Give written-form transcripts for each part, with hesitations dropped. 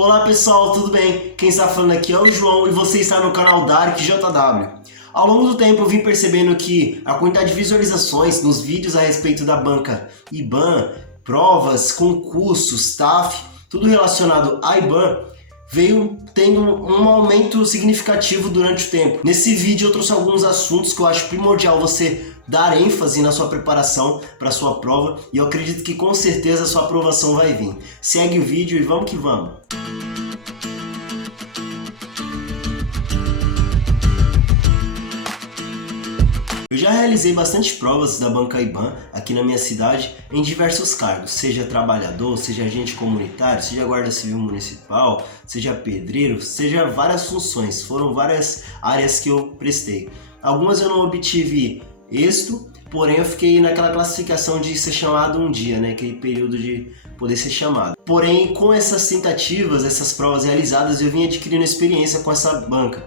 Olá pessoal, tudo bem? Quem está falando aqui é o João e você está no canal Dark JW. Ao longo do tempo eu vim percebendo que a quantidade de visualizações nos vídeos a respeito da banca IBAN, provas, concursos, TAF, tudo relacionado a IBAN, veio tendo um aumento significativo durante o tempo. Nesse vídeo eu trouxe alguns assuntos que eu acho primordial você dar ênfase na sua preparação para a sua prova e eu acredito que com certeza a sua aprovação vai vir. Segue o vídeo e vamos que vamos! Eu já realizei bastante provas da banca IBAN aqui na minha cidade em diversos cargos, seja trabalhador, seja agente comunitário, seja guarda civil municipal, seja pedreiro, seja várias funções, foram várias áreas que eu prestei. Algumas eu não obtive êxito, porém eu fiquei naquela classificação de ser chamado um dia, né? Aquele período de poder ser chamado. Porém, com essas tentativas, essas provas realizadas, eu vim adquirindo experiência com essa banca.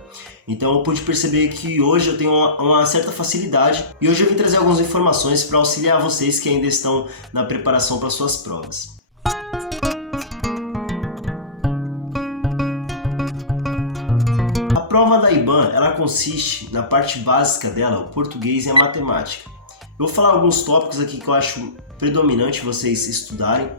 Então eu pude perceber que hoje eu tenho uma certa facilidade e hoje eu vim trazer algumas informações para auxiliar vocês que ainda estão na preparação para suas provas. A prova da IBAN, ela consiste na parte básica dela, o português e a matemática. Eu vou falar alguns tópicos aqui que eu acho predominante vocês estudarem,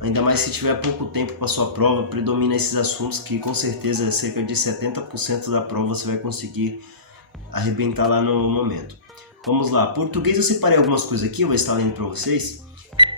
ainda mais se tiver pouco tempo para sua prova, predomina esses assuntos que com certeza cerca de 70% da prova você vai conseguir arrebentar lá no momento. Vamos lá, português eu separei algumas coisas aqui, eu vou estar lendo para vocês.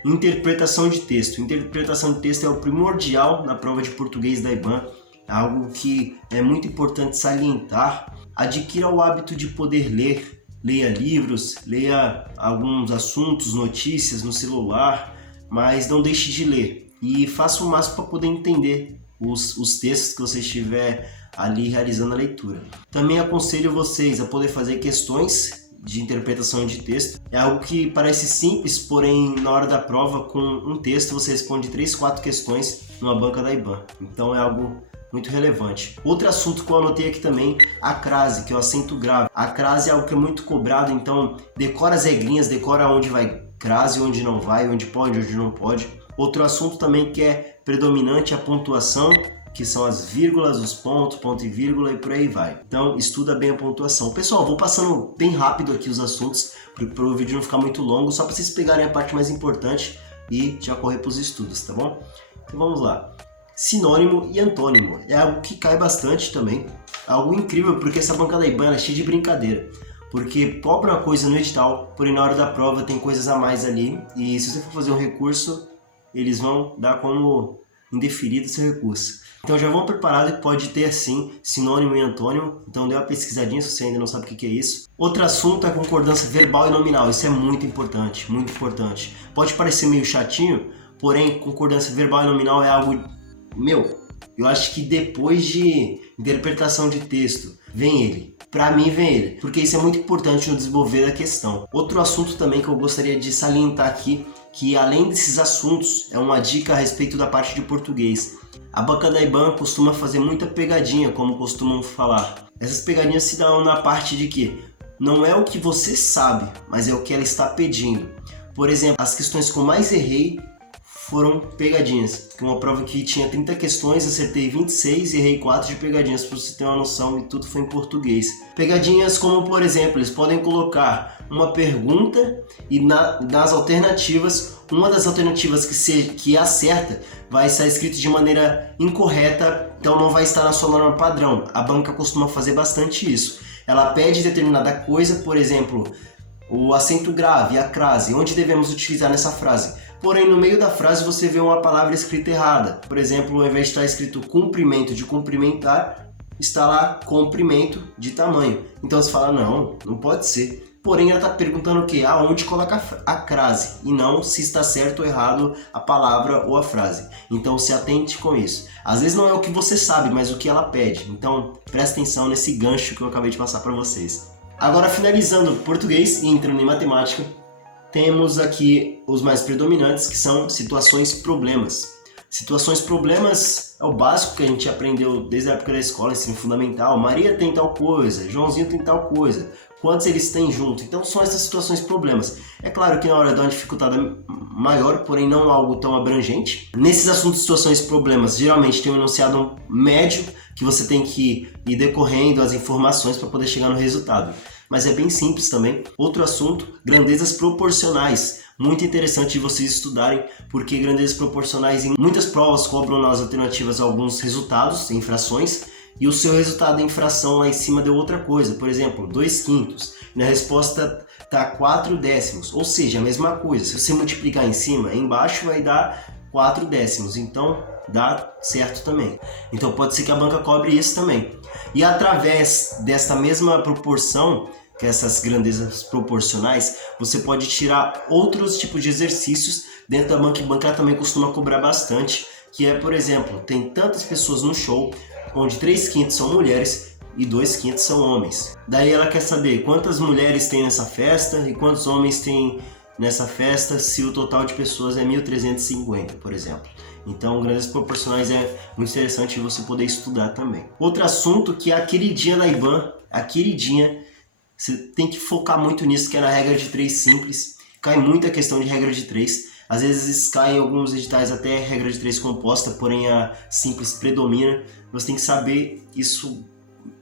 Interpretação de texto. Interpretação de texto é o primordial na prova de português da IBAN, algo que é muito importante salientar. Adquira o hábito de poder ler, leia livros, leia alguns assuntos, notícias no celular, mas não deixe de ler e faça o máximo para poder entender os textos que você estiver ali realizando a leitura. Também aconselho vocês a poder fazer questões de interpretação de texto. É algo que parece simples, porém na hora da prova, com um texto você responde 3, 4 questões numa banca da IBAN. Então é algo muito relevante. Outro assunto que eu anotei aqui também, a crase, que é o acento grave. A crase é algo que é muito cobrado, então decora as regrinhas, decora onde vai crase, onde não vai, onde pode, onde não pode. Outro assunto também que é predominante é a pontuação, que são as vírgulas, os pontos, ponto e vírgula e por aí vai. Então estuda bem a pontuação. Pessoal, vou passando bem rápido aqui os assuntos para o vídeo não ficar muito longo, só para vocês pegarem a parte mais importante e já correr para os estudos, tá bom? Então vamos lá. Sinônimo e antônimo é algo que cai bastante também, algo incrível porque essa banca da IBAN é cheia de brincadeira. Porque pobre uma coisa no edital, porém na hora da prova tem coisas a mais ali e se você for fazer um recurso, eles vão dar como indeferido seu recurso. Então já vão preparado que pode ter assim sinônimo e antônimo, então dê uma pesquisadinha se você ainda não sabe o que é isso. Outro assunto é a concordância verbal e nominal, isso é muito importante, muito importante. Pode parecer meio chatinho, porém concordância verbal e nominal é algo, eu acho que depois de interpretação de texto, vem ele. Pra mim vem ele, porque isso é muito importante no desenvolver da questão. Outro assunto também que eu gostaria de salientar aqui, que além desses assuntos, é uma dica a respeito da parte de português. A banca da IBAN costuma fazer muita pegadinha, como costumam falar. Essas pegadinhas se dão na parte de que não é o que você sabe, mas é o que ela está pedindo. Por exemplo, as questões que eu mais errei foram pegadinhas. Uma prova que tinha 30 questões, acertei 26 e errei 4 de pegadinhas, para você ter uma noção, e tudo foi em português. Pegadinhas como, por exemplo, eles podem colocar uma pergunta e nas alternativas, uma das alternativas que acerta vai estar escrito de maneira incorreta, então não vai estar na sua norma padrão. A banca costuma fazer bastante isso. Ela pede determinada coisa, por exemplo, o acento grave, a crase, onde devemos utilizar nessa frase. Porém, no meio da frase você vê uma palavra escrita errada. Por exemplo, ao invés de estar escrito cumprimento de cumprimentar, está lá comprimento de tamanho. Então você fala, não pode ser. Porém, ela está perguntando o quê? Aonde coloca a crase e não se está certo ou errado a palavra ou a frase. Então se atente com isso. Às vezes não é o que você sabe, mas o que ela pede. Então presta atenção nesse gancho que eu acabei de passar para vocês. Agora, finalizando português e entrando em matemática, temos aqui os mais predominantes, que são situações problemas. Situações problemas é o básico que a gente aprendeu desde a época da escola, ensino fundamental. Maria tem tal coisa, Joãozinho tem tal coisa. quantos eles têm junto. Então são essas situações problemas. É claro que na hora dá uma dificuldade maior, porém não algo tão abrangente. Nesses assuntos, situações, problemas, geralmente tem um enunciado médio que você tem que ir decorrendo as informações para poder chegar no resultado. Mas é bem simples também. Outro assunto, grandezas proporcionais. Muito interessante de vocês estudarem, porque grandezas proporcionais em muitas provas cobram nas alternativas alguns resultados em frações, e o seu resultado em fração lá em cima deu outra coisa. Por exemplo, 2/5. Na resposta está 4/10, ou seja, a mesma coisa. Se você multiplicar em cima, embaixo vai dar 4/10. Então dá certo também. Então pode ser que a banca cobre isso também. E através desta mesma proporção, que essas grandezas proporcionais, você pode tirar outros tipos de exercícios dentro da banca, e banca também costuma cobrar bastante, que é, por exemplo, tem tantas pessoas no show, onde 3/5 são mulheres e 2/5 são homens. Daí ela quer saber quantas mulheres tem nessa festa e quantos homens tem nessa festa, se o total de pessoas é 1.350, por exemplo. Então, grandezas proporcionais é muito interessante você poder estudar também. Outro assunto que é a queridinha da IBAN, a queridinha, você tem que focar muito nisso, que é na regra de 3 simples. Cai muita questão de regra de 3. Às vezes cai em alguns editais até regra de 3 composta, porém a simples predomina. Você tem que saber isso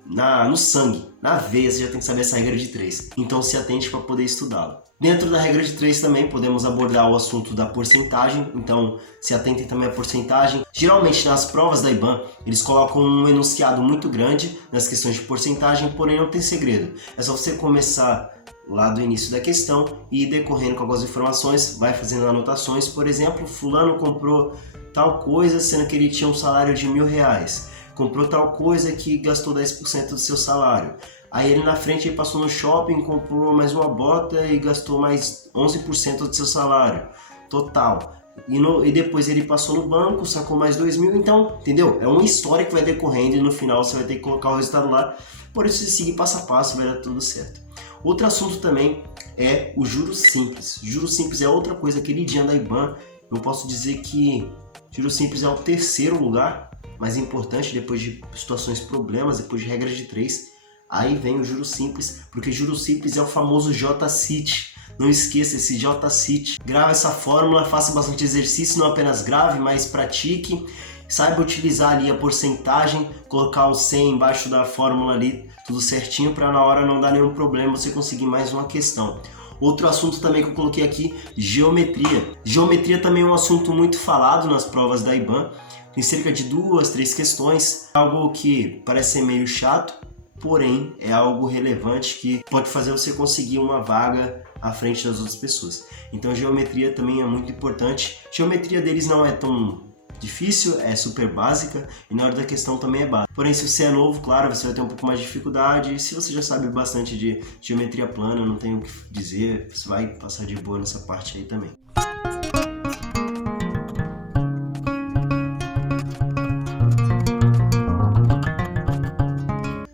no sangue, na veia, você já tem que saber essa regra de 3. Então se atente para poder estudá-la. Dentro da regra de 3 também podemos abordar o assunto da porcentagem, então se atentem também à porcentagem. Geralmente nas provas da IBAN eles colocam um enunciado muito grande nas questões de porcentagem, porém não tem segredo. É só você começar lá do início da questão e ir decorrendo com algumas informações, vai fazendo anotações. Por exemplo, fulano comprou tal coisa sendo que ele tinha um salário de R$1.000. Comprou tal coisa que gastou 10% do seu salário. Aí ele na frente ele passou no shopping, comprou mais uma bota e gastou mais 11% do seu salário total. E depois ele passou no banco, sacou mais 2.000, então, entendeu? É uma história que vai decorrendo e no final você vai ter que colocar o resultado lá. Por isso, se seguir passo a passo, vai dar tudo certo. Outro assunto também é o juros simples. Juros simples é outra coisa queridinha da IBAN. Eu posso dizer que juros simples é o terceiro lugar mais importante depois de situações problemas, depois de regras de 3. Aí vem o juros simples, porque juros simples é o famoso J-CIT. Não esqueça esse J-CIT. Grave essa fórmula, faça bastante exercício, não apenas grave, mas pratique. Saiba utilizar ali a porcentagem, colocar o 100 embaixo da fórmula ali, tudo certinho, para na hora não dar nenhum problema você conseguir mais uma questão. Outro assunto também que eu coloquei aqui, geometria. Geometria também é um assunto muito falado nas provas da IBAN. Tem cerca de 2, 3 questões, algo que parece ser meio chato, porém é algo relevante que pode fazer você conseguir uma vaga à frente das outras pessoas. Então geometria também é muito importante. Geometria deles não é tão difícil, é super básica e na hora da questão também é básica. Porém, se você é novo, claro, você vai ter um pouco mais de dificuldade. Se você já sabe bastante de geometria plana, não tenho o que dizer, você vai passar de boa nessa parte aí também.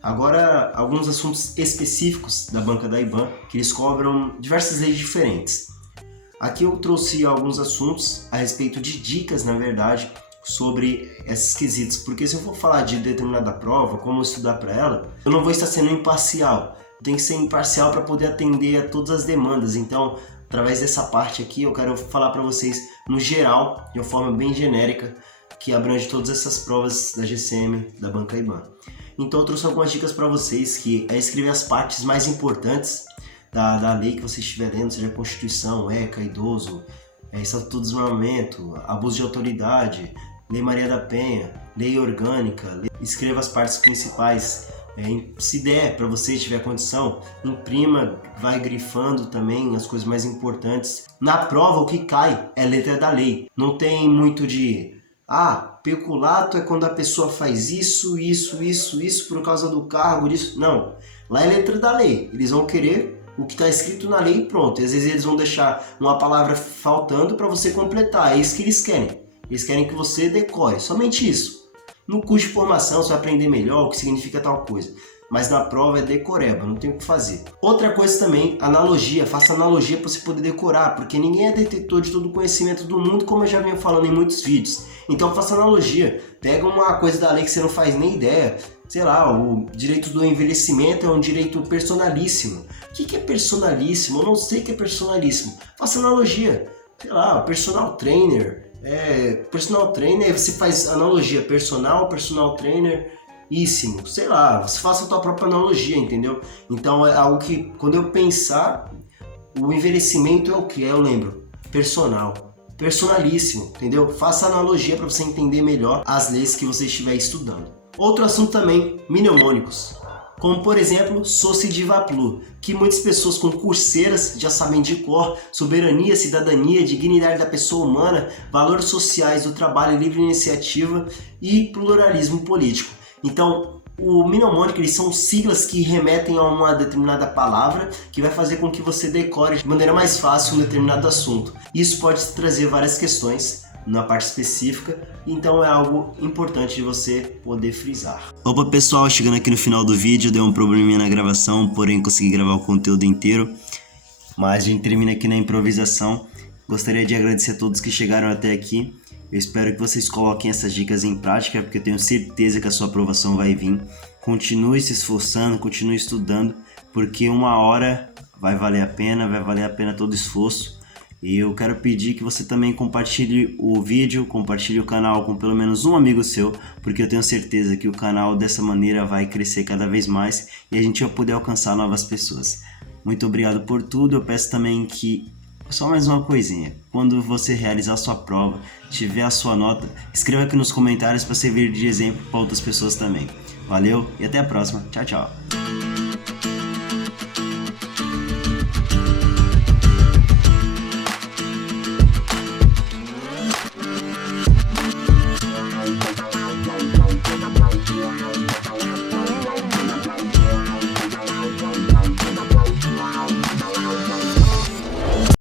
Agora, alguns assuntos específicos da banca da IBAN, que eles cobram diversas leis diferentes. Aqui eu trouxe alguns assuntos a respeito de dicas, na verdade, sobre esses quesitos, porque se eu for falar de determinada prova, como estudar para ela, eu não vou estar sendo imparcial. Eu tenho que ser imparcial para poder atender a todas as demandas. Então, através dessa parte aqui, eu quero falar para vocês no geral, de uma forma bem genérica, que abrange todas essas provas da GCM, da banca IBAN. Então eu trouxe algumas dicas para vocês, que é escrever as partes mais importantes da lei que você estiver lendo, seja Constituição, ECA, idoso, Estatuto do Desarmamento, abuso de autoridade, Lei Maria da Penha, Lei Orgânica. Escreva as partes principais. Se der para você, se tiver condição, imprima, vai grifando também as coisas mais importantes. Na prova o que cai é a letra da lei. Não tem muito de... peculato é quando a pessoa faz isso por causa do cargo, disso. Não, lá é letra da lei. Eles vão querer o que está escrito na lei e pronto. E às vezes eles vão deixar uma palavra faltando para você completar. É isso que eles querem. Eles querem que você decore, somente isso. No curso de formação você vai aprender melhor o que significa tal coisa. Mas na prova é decoreba, não tem o que fazer. Outra coisa também, analogia. Faça analogia para você poder decorar, porque ninguém é detetor de todo o conhecimento do mundo, como eu já venho falando em muitos vídeos. Então faça analogia. Pega uma coisa da lei que você não faz nem ideia, sei lá, o direito do envelhecimento é um direito personalíssimo. O que é personalíssimo? Eu não sei o que é personalíssimo. Faça analogia. Sei lá, personal trainer. Personal trainer, você faz analogia personal traineríssimo. Sei lá, você faça a tua própria analogia, entendeu? Então é algo que, quando eu pensar, o envelhecimento é o que? Eu lembro, personalíssimo, entendeu? Faça analogia para você entender melhor as leis que você estiver estudando. Outro assunto também, mnemônicos, como por exemplo, Soci Divaplu, que muitas pessoas com curseiras já sabem de cor: soberania, cidadania, dignidade da pessoa humana, valores sociais do trabalho, livre iniciativa e pluralismo político. Então, o mnemônico, eles são siglas que remetem a uma determinada palavra que vai fazer com que você decore de maneira mais fácil um determinado assunto. Isso pode trazer várias questões na parte específica, então é algo importante de você poder frisar. Opa pessoal, chegando aqui no final do vídeo, deu um probleminha na gravação, porém consegui gravar o conteúdo inteiro, mas a gente termina aqui na improvisação. Gostaria de agradecer a todos que chegaram até aqui. Eu espero que vocês coloquem essas dicas em prática, porque eu tenho certeza que a sua aprovação vai vir. Continue se esforçando, continue estudando, porque uma hora vai valer a pena todo o esforço. E eu quero pedir que você também compartilhe o vídeo, compartilhe o canal com pelo menos um amigo seu, porque eu tenho certeza que o canal dessa maneira vai crescer cada vez mais e a gente vai poder alcançar novas pessoas. Muito obrigado por tudo. Eu peço também que, só mais uma coisinha, quando você realizar a sua prova, tiver a sua nota, escreva aqui nos comentários para servir de exemplo para outras pessoas também. Valeu e até a próxima. Tchau, tchau.